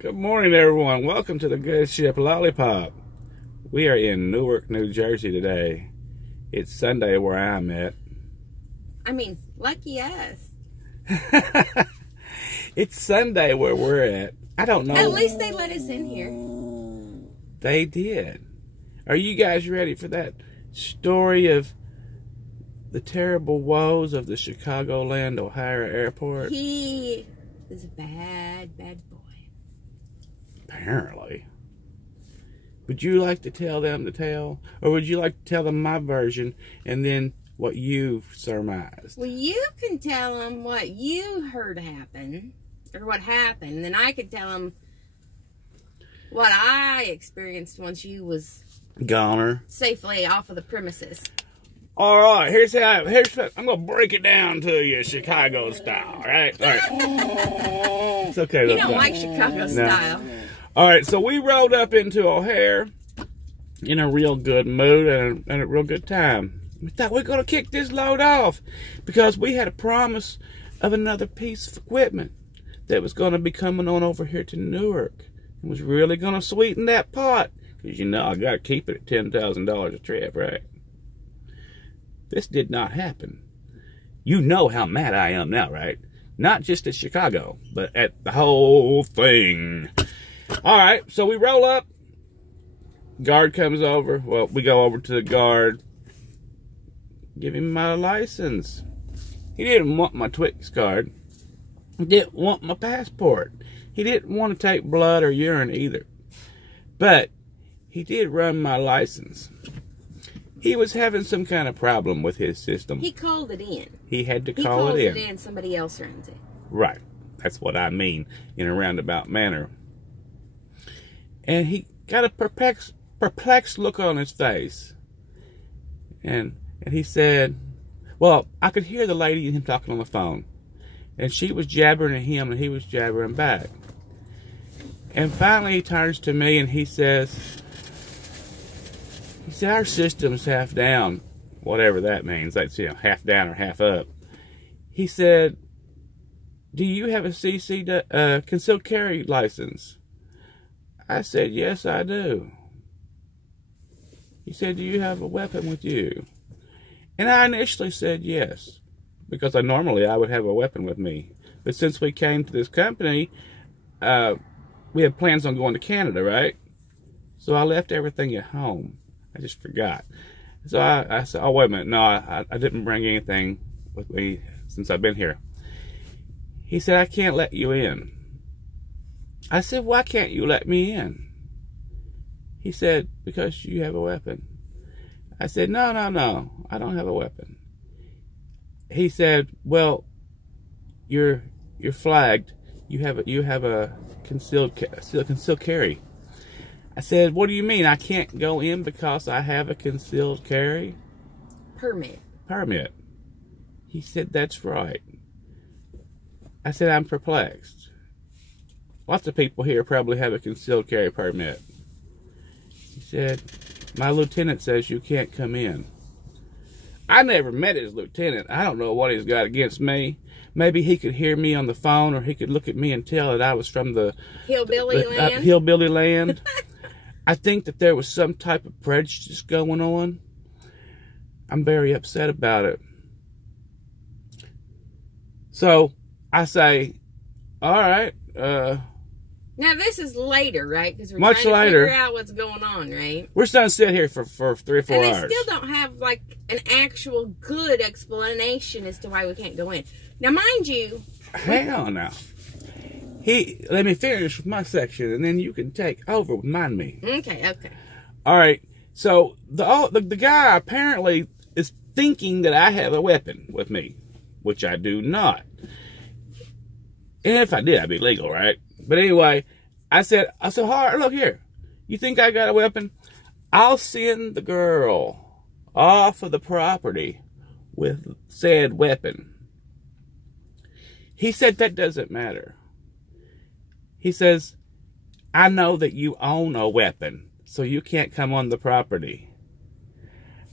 Good morning, everyone. Welcome to the Good Ship Lollipop. We are in Newark, New Jersey today. It's Sunday where I'm at. I mean, lucky us. It's Sunday where we're at. I don't know. At least they let us in here. They did. Are you guys ready for that story of the terrible woes of the Chicagoland O'Hare Airport? He is a bad boy. Apparently. Would you like to tell them the tale? Or would you like to tell them my version and then what you've surmised? Well, you can tell them what you heard happen, or what happened, and then I could tell them what I experienced once you was Goner. safely off of the premises. All right, here's what, I'm gonna break it down to you, Chicago style. All right. It's okay. You don't like Chicago style. All right, so we rode up into O'Hare in a real good mood and a real good time. We thought we were gonna kick this load off because we had a promise of another piece of equipment that was gonna be coming on over here to Newark. It was really gonna sweeten that pot because you know I gotta keep it at $10,000 a trip, right? This did not happen. You know how mad I am now, right? Not just at Chicago, but at the whole thing. All right, so we roll up. Guard comes over. Well, we go over to the guard. Give him my license. He didn't want my Twix card. He didn't want my passport. He didn't want to take blood or urine either. But he did run my license. He was having some kind of problem with his system. He called it in. He had to He call calls it in. it in. Somebody else runs it. Right. That's what I mean in a roundabout manner. And he got a perplexed look on his face. And he said, well, I could hear the lady and him talking on the phone. And she was jabbering at him and he was jabbering back. And finally he turns to me and he said, our system's half down, whatever that means. That's, you know, half down or half up. He said, do you have a CC concealed carry license? I said, yes, I do. He said, do you have a weapon with you? And I initially said yes, because normally I would have a weapon with me. But since we came to this company, we had plans on going to Canada, right? So I left everything at home. I just forgot. So I said, oh, wait a minute. No, I didn't bring anything with me since I've been here. He said, I can't let you in. I said, why can't you let me in? He said, because you have a weapon. I said, no, I don't have a weapon. He said, well, you're flagged. You have a concealed carry. I said, what do you mean? I can't go in because I have a concealed carry? Permit. He said, that's right. I said, I'm perplexed. Lots of people here probably have a concealed carry permit. He said, my lieutenant says you can't come in. I never met his lieutenant. I don't know what he's got against me. Maybe he could hear me on the phone, or he could look at me and tell that I was from the hillbilly land. I think that there was some type of prejudice going on. I'm very upset about it. So I say, all right. Now this is later, right? Because we're much trying to later. figure out what's going on, right? We're going to sit here for 3 or 4 hours. And they still don't have like an actual good explanation as to why we can't go in. Now, mind you, hang on now. Let me finish with my section, and then you can take over. Mind me. Okay. All right. So the guy apparently is thinking that I have a weapon with me, which I do not. And if I did, I'd be legal, right? But anyway, I said, all right, look here. You think I got a weapon? I'll send the girl off of the property with said weapon. He said, that doesn't matter. He says, I know that you own a weapon, so you can't come on the property.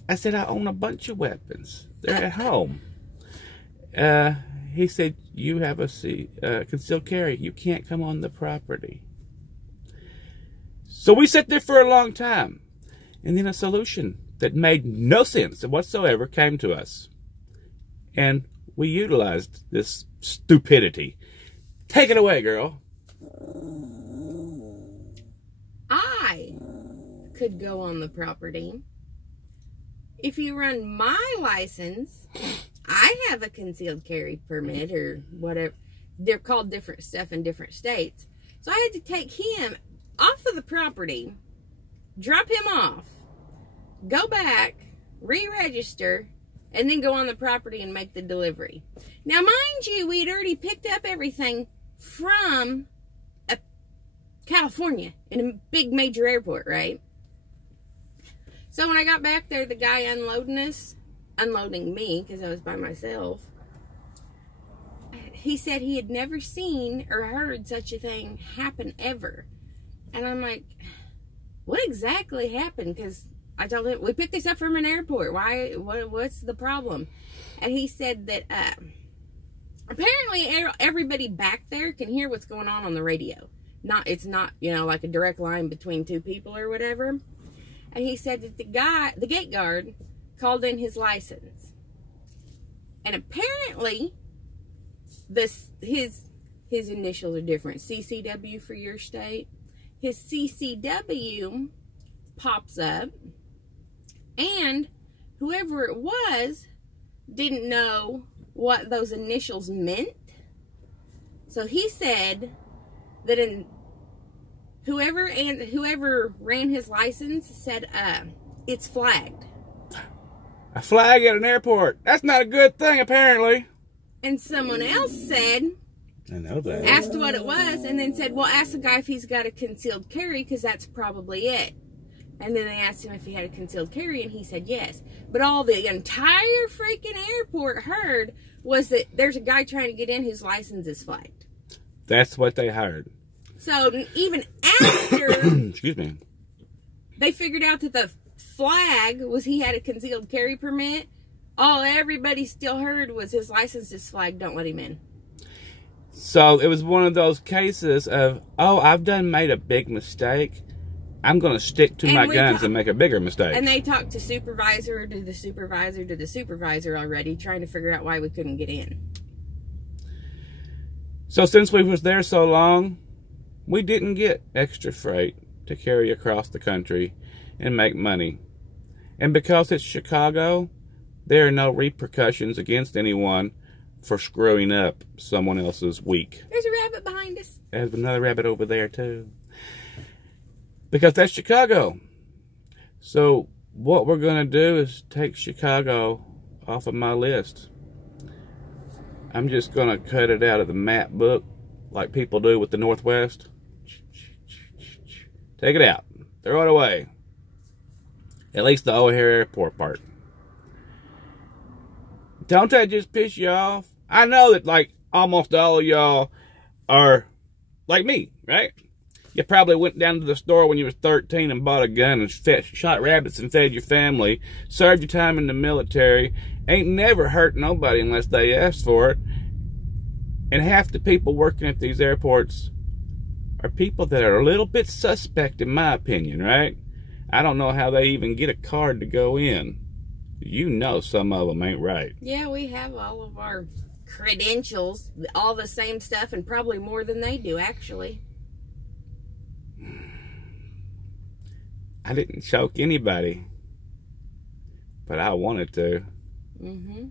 I said, I own a bunch of weapons. They're at home. He said, you have a concealed carry. You can't come on the property. So we sat there for a long time. And then a solution that made no sense whatsoever came to us. And we utilized this stupidity. Take it away, girl. I could go on the property. If you run my license, I have a concealed carry permit or whatever. They're called different stuff in different states. So I had to take him off of the property, drop him off, go back, re-register, and then go on the property and make the delivery. Now, mind you, we'd already picked up everything from California in a big major airport, right? So when I got back there, the guy unloading me, because I was by myself, he said he had never seen or heard such a thing happen ever. And I'm like, what exactly happened? Because I told him, we picked this up from an airport. What's the problem? And he said that apparently everybody back there can hear what's going on the radio. It's not, like a direct line between two people or whatever. And he said that the gate guard, called in his license. And apparently, his initials are different. CCW for your state. His CCW pops up. And whoever it was didn't know what those initials meant. So he said that whoever ran his license said it's flagged. A flag at an airport. That's not a good thing, apparently. And someone else said, I know that. Asked what it was, and then said, well, ask the guy if he's got a concealed carry, because that's probably it. And then they asked him if he had a concealed carry, and he said yes. But all the entire freaking airport heard was that there's a guy trying to get in whose license is flagged. That's what they heard. So even after excuse me, they figured out that the flag was he had a concealed carry permit, all everybody still heard was his license is flagged, don't let him in. So it was one of those cases of, oh, I've made a big mistake. I'm going to stick to my guns and make a bigger mistake. And they talked to supervisor to the supervisor already, trying to figure out why we couldn't get in. So since we was there so long, we didn't get extra freight to carry across the country and make money. And because it's Chicago, there are no repercussions against anyone for screwing up someone else's week. There's a rabbit behind us. There's another rabbit over there too. Because that's Chicago. So what we're going to do is take Chicago off of my list. I'm just going to cut it out of the map book like people do with the Northwest. Take it out. Throw it away. At least the O'Hare Airport part. Don't that just piss you off? I know that like almost all of y'all are like me, right? You probably went down to the store when you was 13 and bought a gun and shot rabbits and fed your family, served your time in the military, ain't never hurt nobody unless they asked for it. And half the people working at these airports are people that are a little bit suspect in my opinion, right? I don't know how they even get a card to go in. You know some of them ain't right. Yeah, we have all of our credentials, all the same stuff, and probably more than they do, actually. I didn't choke anybody, but I wanted to. Mm-hmm.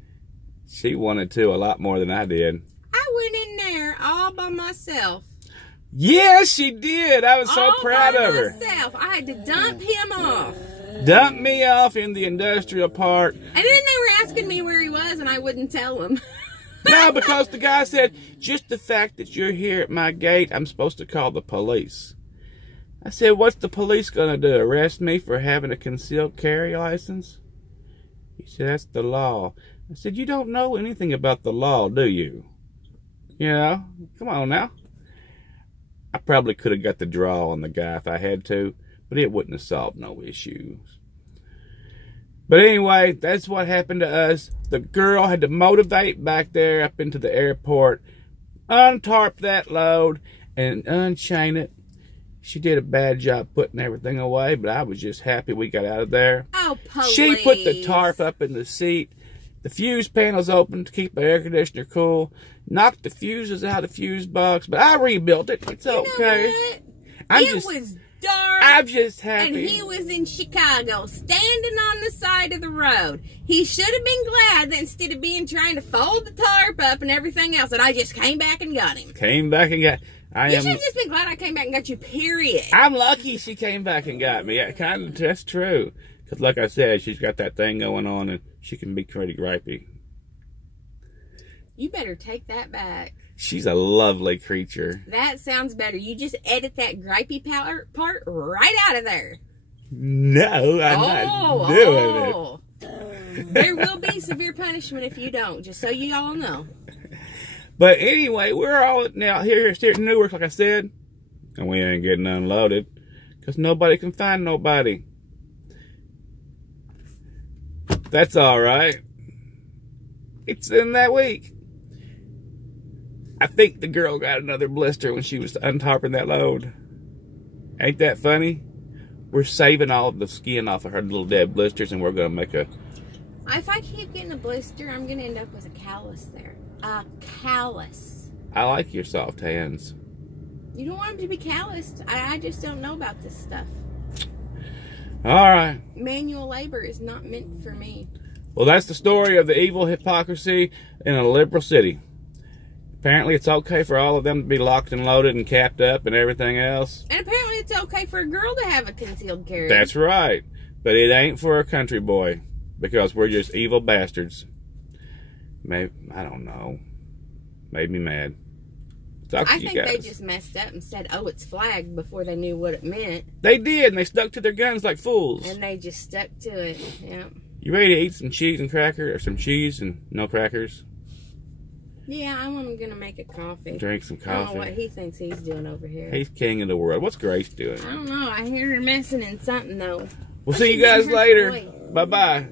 She wanted to a lot more than I did. I went in there all by myself. Yes, she did. I was so proud of her. I had to dump him off. Dump me off in the industrial park. And then they were asking me where he was, and I wouldn't tell them. No, because the guy said, just the fact that you're here at my gate, I'm supposed to call the police. I said, what's the police going to do? Arrest me for having a concealed carry license? He said, that's the law. I said, you don't know anything about the law, do you? You know, come on now. I probably could have got the draw on the guy if I had to, but it wouldn't have solved no issues. But anyway, that's what happened to us. The girl had to motivate back there up into the airport, untarp that load, and unchain it. She did a bad job putting everything away, but I was just happy we got out of there. Oh, please. She put the tarp up in the seat, the fuse panels open to keep the air conditioner cool, knocked the fuses out of the fuse box, but I rebuilt it. It's okay. It was dark. I'm just happy. And he was in Chicago, standing on the side of the road. He should have been glad that instead of trying to fold the tarp up and everything else, that I just came back and got him. Came back and got... You should have just been glad I came back and got you, period. I'm lucky she came back and got me. That's true. Because like I said, she's got that thing going on and she can be pretty gripey. You better take that back. She's a lovely creature. That sounds better. You just edit that gripey part right out of there. No, I'm not doing it. There will be severe punishment if you don't, just so you all know. But anyway, we're all now here at Newark, like I said, and we ain't getting unloaded because nobody can find nobody. That's all right. It's in that week. I think the girl got another blister when she was untarping that load. Ain't that funny? We're saving all of the skin off of her little dead blisters, and we're going to make a... If I keep getting a blister, I'm going to end up with a callus there. A callus. I like your soft hands. You don't want them to be calloused. I just don't know about this stuff. All right. Manual labor is not meant for me. Well, that's the story of the evil hypocrisy in a liberal city. Apparently, it's okay for all of them to be locked and loaded and capped up and everything else. And apparently, it's okay for a girl to have a concealed carry. That's right. But it ain't for a country boy because we're just evil bastards. Maybe, I don't know. Made me mad. I think they just messed up and said, oh, it's flagged before they knew what it meant. They did, and they stuck to their guns like fools. And they just stuck to it, yeah. You ready to eat some cheese and crackers, or some cheese and no crackers? Yeah, I'm going to make a coffee. Drink some coffee. I don't know what he thinks he's doing over here. He's king of the world. What's Grace doing? I don't know. I hear her messing in something, though. We'll see you guys later. Bye-bye.